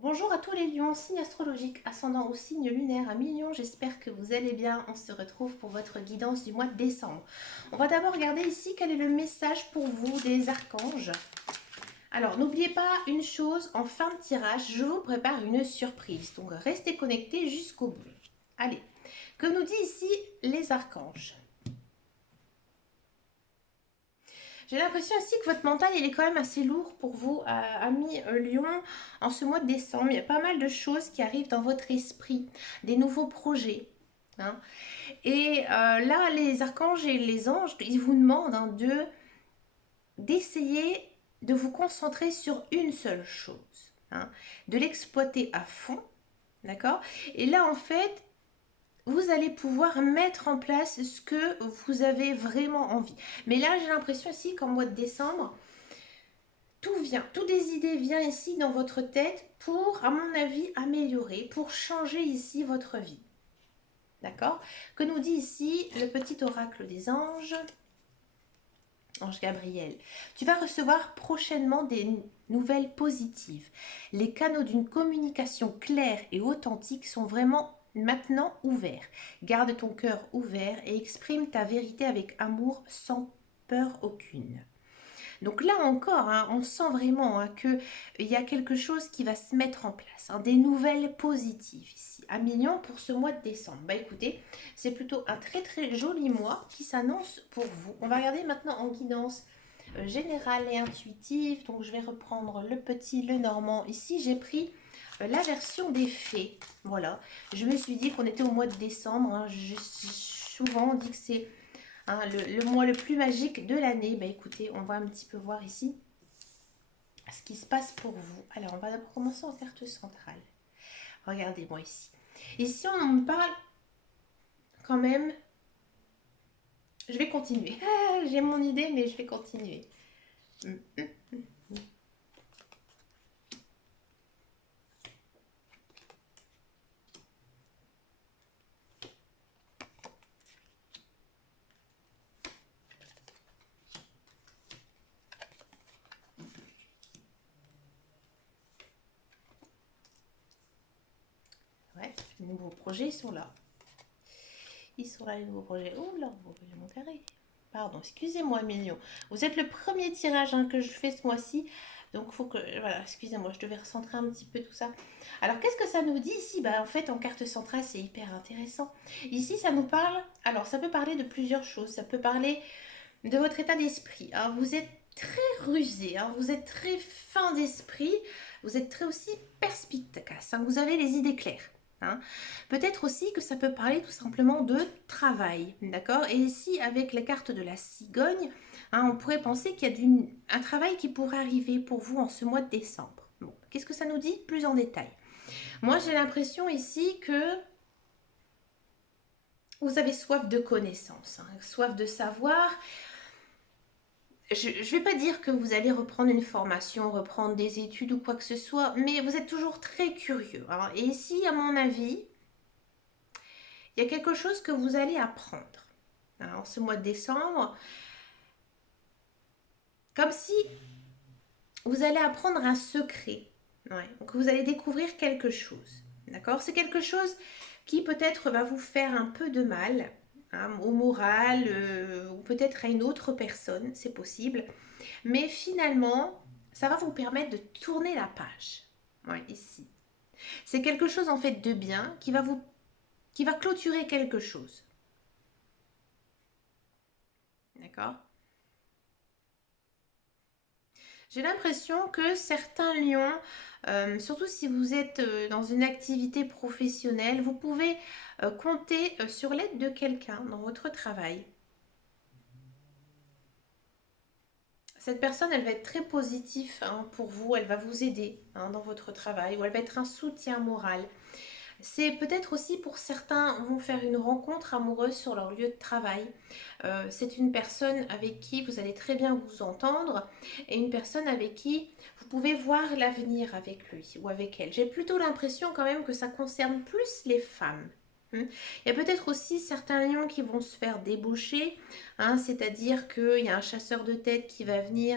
Bonjour à tous les lions, signe astrologique, ascendant au signe lunaire à mi-lion, j'espère que vous allez bien. On se retrouve pour votre guidance du mois de décembre. On va d'abord regarder ici quel est le message pour vous des archanges. Alors n'oubliez pas une chose, en fin de tirage, je vous prépare une surprise, donc restez connectés jusqu'au bout. Allez, que nous dit ici les archanges? J'ai l'impression aussi que votre mental, il est quand même assez lourd pour vous, amis Lion, en ce mois de décembre. Il y a pas mal de choses qui arrivent dans votre esprit, des nouveaux projets, hein. Et là, les archanges et les anges, ils vous demandent d'essayer de vous concentrer sur une seule chose, hein, de l'exploiter à fond, d'accord? Et là, en fait, vous allez pouvoir mettre en place ce que vous avez vraiment envie. Mais là, j'ai l'impression aussi qu'en mois de décembre, tout vient, toutes des idées viennent ici dans votre tête pour, à mon avis, améliorer, pour changer ici votre vie. D'accord? Que nous dit ici le petit oracle des anges? Ange Gabriel, tu vas recevoir prochainement des nouvelles positives. Les canaux d'une communication claire et authentique sont vraiment maintenant ouverts. Garde ton cœur ouvert et exprime ta vérité avec amour sans peur aucune. Donc là encore, hein, on sent vraiment qu'il y a quelque chose qui va se mettre en place, hein, des nouvelles positives ici. À million pour ce mois de décembre. Bah écoutez, c'est plutôt un très très joli mois qui s'annonce pour vous. On va regarder maintenant en guidance générale et intuitive. Donc je vais reprendre le petit, le normand. Ici j'ai pris la version des fées. Voilà, je me suis dit qu'on était au mois de décembre. Hein. Souvent on dit que c'est le mois le plus magique de l'année. Bah écoutez, on va un petit peu voir ici ce qui se passe pour vous. Alors, on va d'abord commencer en carte centrale. Regardez-moi ici. Ici, on me parle quand même... Je vais continuer. J'ai mon idée, mais je vais continuer. Ouais, les nouveaux projets, ils sont là. Ils sont là, les nouveaux projets. Oh là, mon carré. Pardon, excusez-moi, Million. Vous êtes le premier tirage que je fais ce mois-ci. Donc, il faut que... Voilà, excusez-moi, je devais recentrer un petit peu tout ça. Alors, qu'est-ce que ça nous dit ici? Bah, en fait, en carte centrale, c'est hyper intéressant. Ici, ça nous parle... Alors, ça peut parler de plusieurs choses. Ça peut parler de votre état d'esprit. Hein. Vous êtes très rusé, hein. Vous êtes très fin d'esprit. Vous êtes très aussi perspicace. Hein. Vous avez les idées claires. Hein. Peut-être aussi que ça peut parler tout simplement de travail, d'accord? Et ici, avec les cartes de la cigogne, hein, on pourrait penser qu'il y a un travail qui pourrait arriver pour vous en ce mois de décembre. Bon, qu'est-ce que ça nous dit plus en détail? Moi, j'ai l'impression ici que vous avez soif de connaissances, hein, soif de savoir. Je ne vais pas dire que vous allez reprendre une formation, reprendre des études ou quoi que ce soit, mais vous êtes toujours très curieux. Hein. Et ici, à mon avis, il y a quelque chose que vous allez apprendre. Alors, ce mois de décembre, comme si vous allez apprendre un secret. Ouais, donc vous allez découvrir quelque chose. D'accord? C'est quelque chose qui peut-être va vous faire un peu de mal, hein, au moral, ou peut-être à une autre personne, c'est possible. Mais finalement, ça va vous permettre de tourner la page. Ouais, ici. C'est quelque chose en fait de bien qui va clôturer quelque chose. D'accord? J'ai l'impression que certains lions, surtout si vous êtes dans une activité professionnelle, vous pouvez compter sur l'aide de quelqu'un dans votre travail. Cette personne, elle va être très positive, hein, pour vous, elle va vous aider, hein, dans votre travail, ou elle va être un soutien moral. C'est peut-être aussi pour certains vont faire une rencontre amoureuse sur leur lieu de travail. C'est une personne avec qui vous allez très bien vous entendre et une personne avec qui vous pouvez voir l'avenir avec lui ou avec elle. J'ai plutôt l'impression quand même que ça concerne plus les femmes. Il y a peut-être aussi certains lions qui vont se faire débaucher, hein, c'est-à-dire qu'il y a un chasseur de tête qui va venir,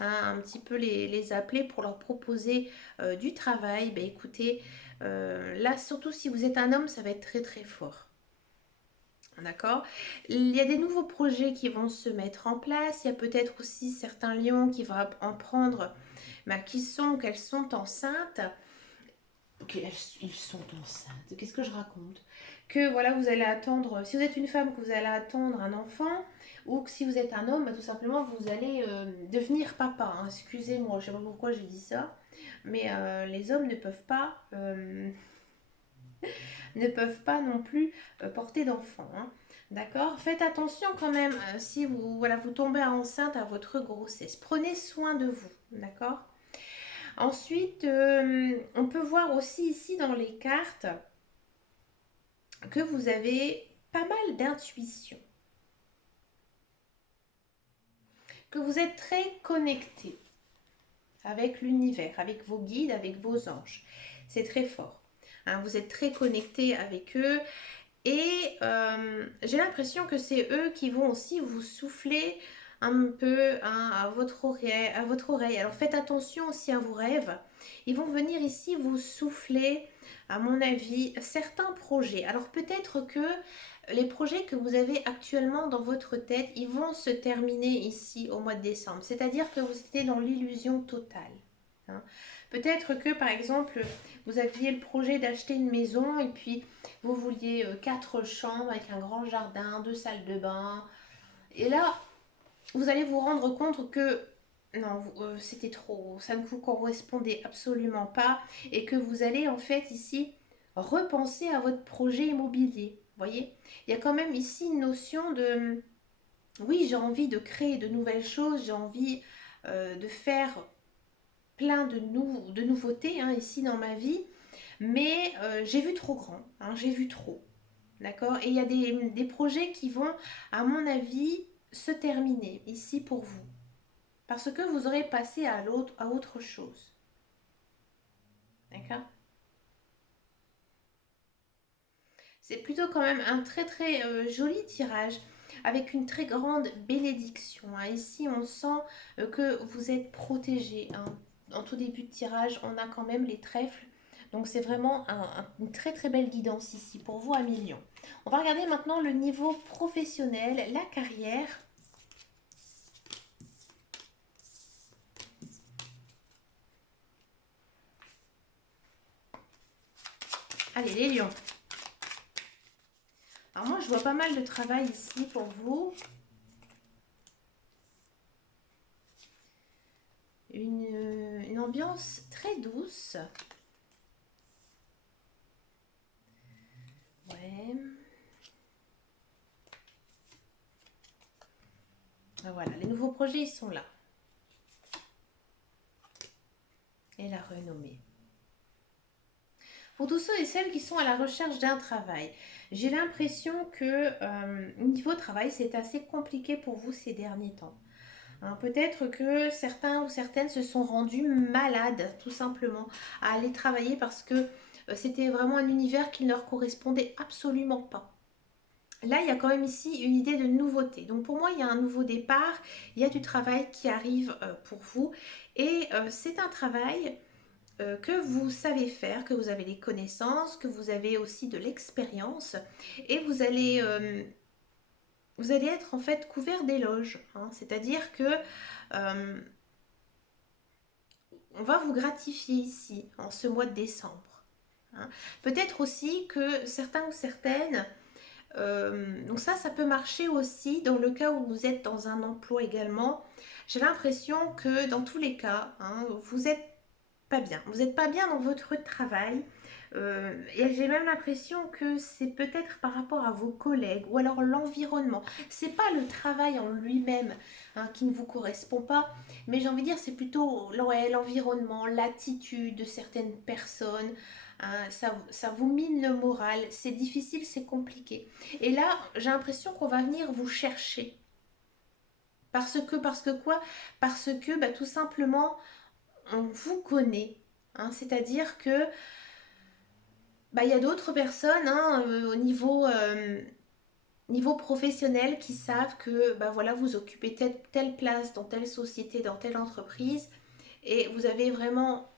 hein, un petit peu les appeler pour leur proposer du travail. Ben, écoutez, là, surtout si vous êtes un homme, ça va être très très fort. D'accord? Il y a des nouveaux projets qui vont se mettre en place. Il y a peut-être aussi certains lions qui vont en prendre, ben, qu'elles sont enceintes. Ils sont enceintes. Qu'est-ce que je raconte? Que voilà, vous allez attendre, si vous êtes une femme, que vous allez attendre un enfant, ou que si vous êtes un homme, bah, tout simplement, vous allez devenir papa, hein. Excusez-moi, je sais pas pourquoi j'ai dit ça, mais les hommes ne peuvent pas non plus porter d'enfant, hein. D'accord? Faites attention quand même si vous, voilà, vous tombez enceinte à votre grossesse. Prenez soin de vous, d'accord? Ensuite, on peut voir aussi ici dans les cartes que vous avez pas mal d'intuition, que vous êtes très connecté avec l'univers, avec vos guides, avec vos anges. C'est très fort, hein, vous êtes très connecté avec eux et j'ai l'impression que c'est eux qui vont aussi vous souffler un peu, hein, à votre oreille. Alors faites attention aussi à vos rêves. Ils vont venir ici vous souffler, à mon avis, certains projets. Alors peut-être que les projets que vous avez actuellement dans votre tête, ils vont se terminer ici au mois de décembre. C'est-à-dire que vous étiez dans l'illusion totale, hein. Peut-être que par exemple, vous aviez le projet d'acheter une maison et puis vous vouliez 4 chambres avec un grand jardin, 2 salles de bain. Et là, vous allez vous rendre compte que non, c'était trop, ça ne vous correspondait absolument pas et que vous allez en fait ici repenser à votre projet immobilier. Vous voyez, il y a quand même ici une notion de oui, j'ai envie de créer de nouvelles choses, j'ai envie de faire plein de nouveautés, hein, ici dans ma vie, mais j'ai vu trop grand, hein, j'ai vu trop. D'accord? Et il y a des projets qui vont, à mon avis, se terminer ici pour vous. Parce que vous aurez passé à autre chose. D'accord? C'est plutôt quand même un très très joli tirage avec une très grande bénédiction, hein. Ici, on sent que vous êtes protégé, hein. En tout début de tirage, on a quand même les trèfles. Donc c'est vraiment une très très belle guidance ici pour vous à millions. On va regarder maintenant le niveau professionnel, la carrière. Allez, les lions. Alors moi, je vois pas mal de travail ici pour vous. Une ambiance très douce. Ouais. Voilà, les nouveaux projets, ils sont là. Et la renommée. Pour tous ceux et celles qui sont à la recherche d'un travail, j'ai l'impression que niveau travail, c'est assez compliqué pour vous ces derniers temps, hein. Peut-être que certains ou certaines se sont rendus malades, tout simplement, à aller travailler parce que c'était vraiment un univers qui ne leur correspondait absolument pas. Là, il y a quand même ici une idée de nouveauté. Donc pour moi, il y a un nouveau départ, il y a du travail qui arrive pour vous. Et c'est un travail que vous savez faire, que vous avez des connaissances, que vous avez aussi de l'expérience. Et vous allez être en fait couvert d'éloges, hein. C'est-à-dire que euh, on va vous gratifier ici, en ce mois de décembre, hein. Peut-être aussi que certains ou certaines donc ça peut marcher aussi dans le cas où vous êtes dans un emploi également. J'ai l'impression que dans tous les cas, hein, vous n'êtes pas bien. Vous n'êtes pas bien dans votre travail. Et j'ai même l'impression que c'est peut-être par rapport à vos collègues ou alors l'environnement. C'est pas le travail en lui-même, hein, qui ne vous correspond pas, mais j'ai envie de dire c'est plutôt ouais, l'environnement, l'attitude de certaines personnes, hein. Ça vous mine le moral. C'est difficile, c'est compliqué. Et là, j'ai l'impression qu'on va venir vous chercher. Parce que quoi? Parce que bah, tout simplement, on vous connaît, hein. C'est-à-dire que bah, il y a d'autres personnes hein, au niveau, niveau professionnel qui savent que bah, voilà, vous occupez telle place dans telle société, dans telle entreprise et vous avez vraiment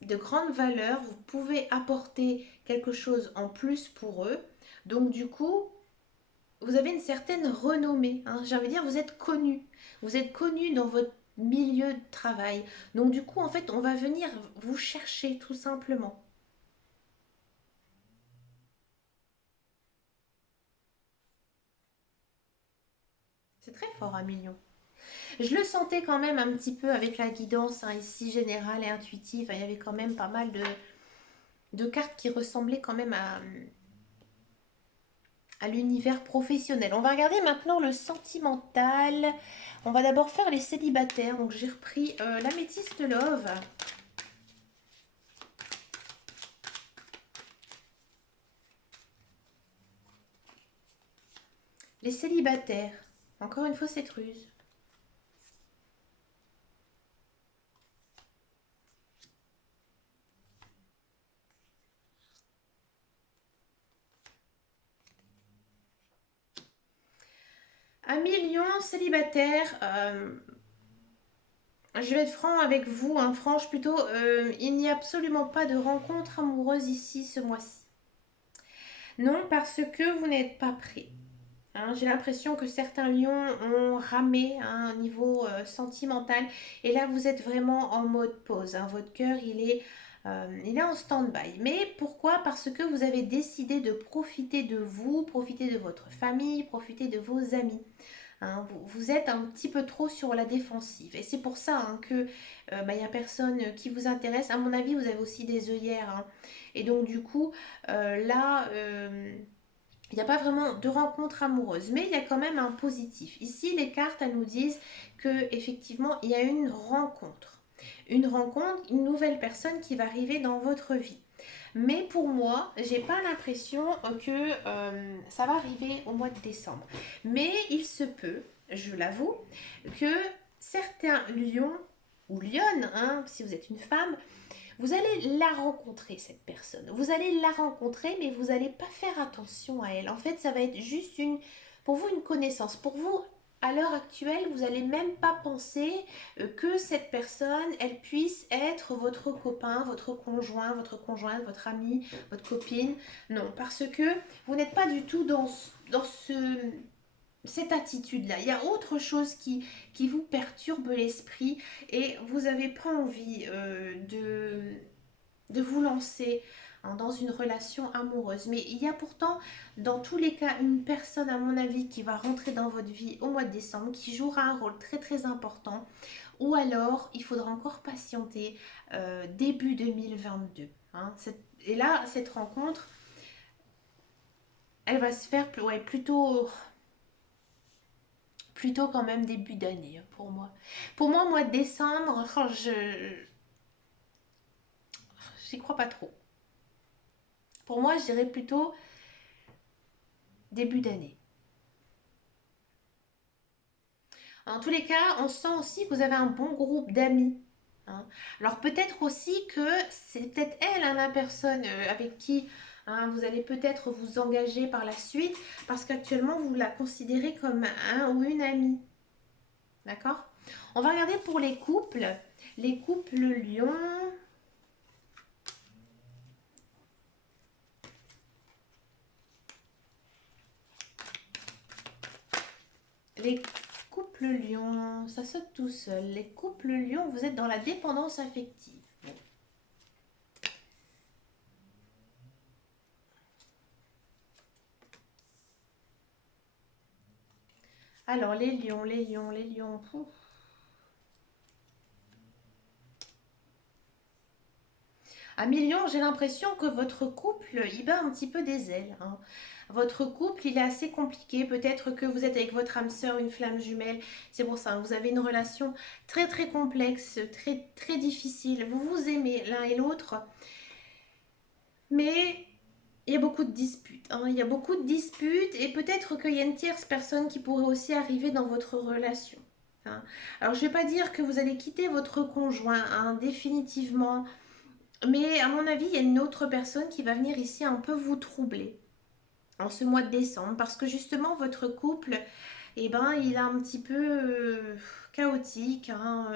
de grandes valeurs, vous pouvez apporter quelque chose en plus pour eux. Donc du coup, vous avez une certaine renommée. Hein. J'ai envie de dire, vous êtes connu. Vous êtes connu dans votre milieu de travail. Donc du coup, en fait, on va venir vous chercher tout simplement. C'est très fort, un million. Je le sentais quand même un petit peu avec la guidance hein, ici générale et intuitive. Il y avait quand même pas mal de cartes qui ressemblaient quand même à l'univers professionnel. On va regarder maintenant le sentimental. On va d'abord faire les célibataires. Donc j'ai repris l'améthyste love. Les célibataires. Encore une fois cette ruse. Un million célibataire. Je vais être franc avec vous, hein, franche plutôt. Il n'y a absolument pas de rencontre amoureuse ici ce mois-ci. Non, parce que vous n'êtes pas prêt. Hein, j'ai l'impression que certains lions ont ramé hein, au niveau sentimental et là vous êtes vraiment en mode pause. Hein. Votre cœur il est en stand-by. Mais pourquoi? Parce que vous avez décidé de profiter de vous, profiter de votre famille, profiter de vos amis. Hein, vous êtes un petit peu trop sur la défensive. Et c'est pour ça hein, que bah, y a personne qui vous intéresse. À mon avis, vous avez aussi des œillères. Hein. Et donc du coup, là, il n'y a pas vraiment de rencontre amoureuse, mais il y a quand même un positif. Ici, les cartes, elles nous disent que effectivement, il y a une rencontre. Une rencontre, une nouvelle personne qui va arriver dans votre vie. Mais pour moi, j'ai pas l'impression que ça va arriver au mois de décembre. Mais il se peut, je l'avoue, que certains lions ou lionnes, hein, si vous êtes une femme, vous allez la rencontrer, cette personne. Vous allez la rencontrer, mais vous n'allez pas faire attention à elle. En fait, ça va être juste pour vous une connaissance. Pour vous, à l'heure actuelle, vous n'allez même pas penser que cette personne, elle puisse être votre copain, votre conjoint, votre conjointe, votre ami, votre copine. Non, parce que vous n'êtes pas du tout cette attitude-là. Il y a autre chose qui vous perturbe l'esprit et vous n'avez pas envie de vous lancer hein, dans une relation amoureuse. Mais il y a pourtant, dans tous les cas, une personne, à mon avis, qui va rentrer dans votre vie au mois de décembre, qui jouera un rôle très très important. Ou alors, il faudra encore patienter début 2022. Hein. Et là, cette rencontre, elle va se faire ouais, plutôt quand même début d'année hein, pour moi. Pour moi, mois de décembre, oh, j'y crois pas trop. Pour moi, je dirais plutôt début d'année. En tous les cas, on sent aussi que vous avez un bon groupe d'amis. Hein. Alors peut-être aussi que c'est peut-être elle, hein, la personne avec qui hein, vous allez peut-être vous engager par la suite, parce qu'actuellement vous la considérez comme un ou une amie. D'accord? On va regarder pour les couples. Les couples lion. Les couples lion, ça saute tout seul. Les couples lion, vous êtes dans la dépendance affective. Alors les lions, les lions, les lions. Pouf. À million, j'ai l'impression que votre couple, il bat un petit peu des ailes. Hein. Votre couple, il est assez compliqué. Peut-être que vous êtes avec votre âme sœur, une flamme jumelle. C'est pour ça, hein, vous avez une relation très très complexe, très très difficile. Vous vous aimez l'un et l'autre, mais il y a beaucoup de disputes. Hein. Il y a beaucoup de disputes et peut-être qu'il y a une tierce personne qui pourrait aussi arriver dans votre relation. Hein. Alors je ne vais pas dire que vous allez quitter votre conjoint hein, définitivement. Mais à mon avis, il y a une autre personne qui va venir ici un peu vous troubler en ce mois de décembre parce que justement votre couple, eh ben, il est un petit peu chaotique, hein,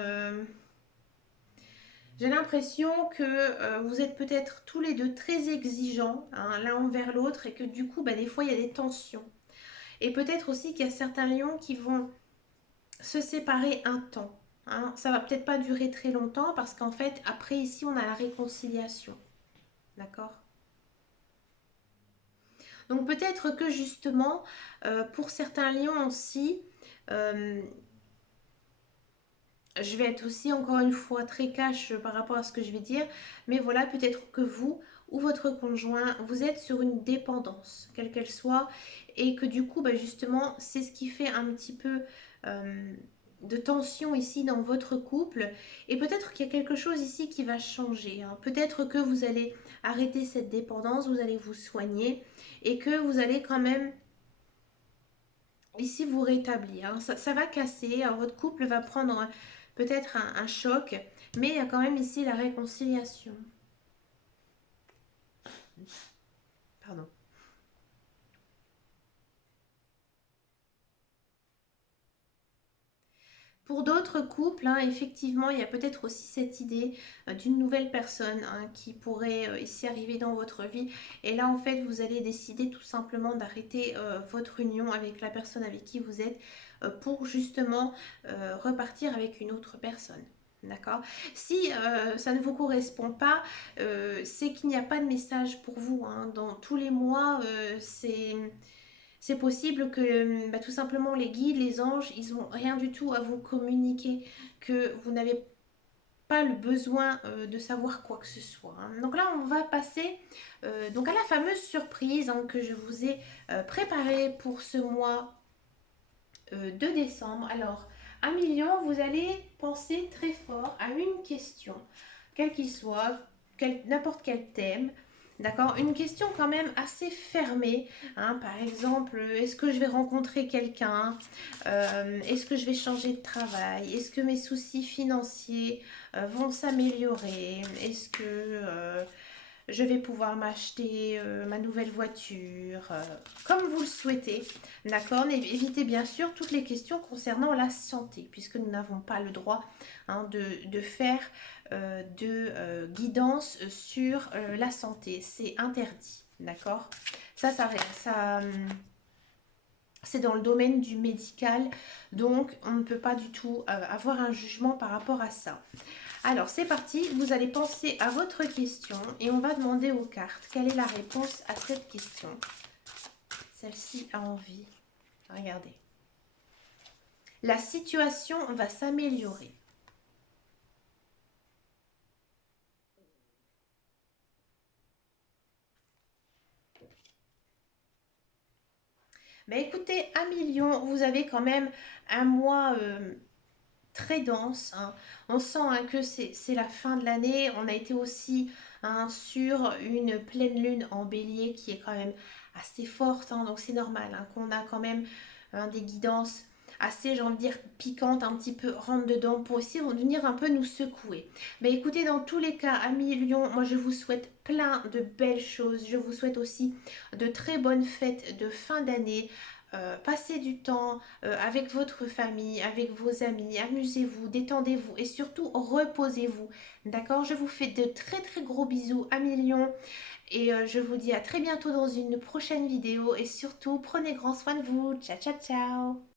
j'ai l'impression que vous êtes peut-être tous les deux très exigeants, hein, l'un envers l'autre et que du coup, bah, des fois, il y a des tensions. Et peut-être aussi qu'il y a certains lions qui vont se séparer un temps, hein. Ça va peut-être pas durer très longtemps parce qu'en fait, après ici, on a la réconciliation. D'accord? Donc peut-être que justement, pour certains lions aussi, euh, je vais être aussi encore une fois très cash par rapport à ce que je vais dire, mais voilà, peut-être que vous ou votre conjoint, vous êtes sur une dépendance, quelle qu'elle soit, et que du coup, bah, justement, c'est ce qui fait un petit peu euh, de tension ici dans votre couple, et peut-être qu'il y a quelque chose ici qui va changer, hein. Peut-être que vous allez arrêter cette dépendance, vous allez vous soigner, et que vous allez quand même ici vous rétablir, hein. Ça va casser, alors votre couple va prendre peut-être un choc, mais il y a quand même ici la réconciliation. Pardon. Pour d'autres couples, hein, effectivement, il y a peut-être aussi cette idée d'une nouvelle personne, hein, qui pourrait ici arriver dans votre vie. Et là, en fait, vous allez décider tout simplement d'arrêter votre union avec la personne avec qui vous êtes pour justement repartir avec une autre personne. D'accord? Si ça ne vous correspond pas, c'est qu'il n'y a pas de message pour vous, hein. Dans tous les mois, c'est possible que bah, tout simplement les guides, les anges, ils n'ont rien du tout à vous communiquer, que vous n'avez pas le besoin de savoir quoi que ce soit, hein. Donc là, on va passer donc à la fameuse surprise, hein, que je vous ai préparée pour ce mois de décembre. Alors, à million, vous allez penser très fort à une question, quel qu'il soit, n'importe quel thème. D'accord? Une question quand même assez fermée, hein. Par exemple, est-ce que je vais rencontrer quelqu'un? Est-ce que je vais changer de travail? Est-ce que mes soucis financiers vont s'améliorer? Est-ce que je vais pouvoir m'acheter ma nouvelle voiture, comme vous le souhaitez. D'accord? Évitez bien sûr toutes les questions concernant la santé, puisque nous n'avons pas le droit, hein, de faire de guidance sur la santé. C'est interdit. D'accord? Ça c'est dans le domaine du médical, donc on ne peut pas du tout avoir un jugement par rapport à ça. Alors c'est parti, vous allez penser à votre question et on va demander aux cartes quelle est la réponse à cette question. Celle-ci a envie. Regardez. La situation va s'améliorer. Mais écoutez, à million, vous avez quand même un mois très dense, hein. On sent, hein, que c'est la fin de l'année. On a été aussi, hein, sur une pleine lune en bélier qui est quand même assez forte, hein. Donc c'est normal, hein, qu'on a quand même, hein, des guidances assez, j'ai envie de dire, piquantes, un petit peu rentre dedans pour aussi venir un peu nous secouer. Mais écoutez, dans tous les cas, amis Lion, moi je vous souhaite plein de belles choses. Je vous souhaite aussi de très bonnes fêtes de fin d'année. Passez du temps avec votre famille, avec vos amis, amusez-vous, détendez-vous et surtout reposez-vous. D'accord? Je vous fais de très très gros bisous à millions et je vous dis à très bientôt dans une prochaine vidéo et surtout prenez grand soin de vous. Ciao ciao ciao!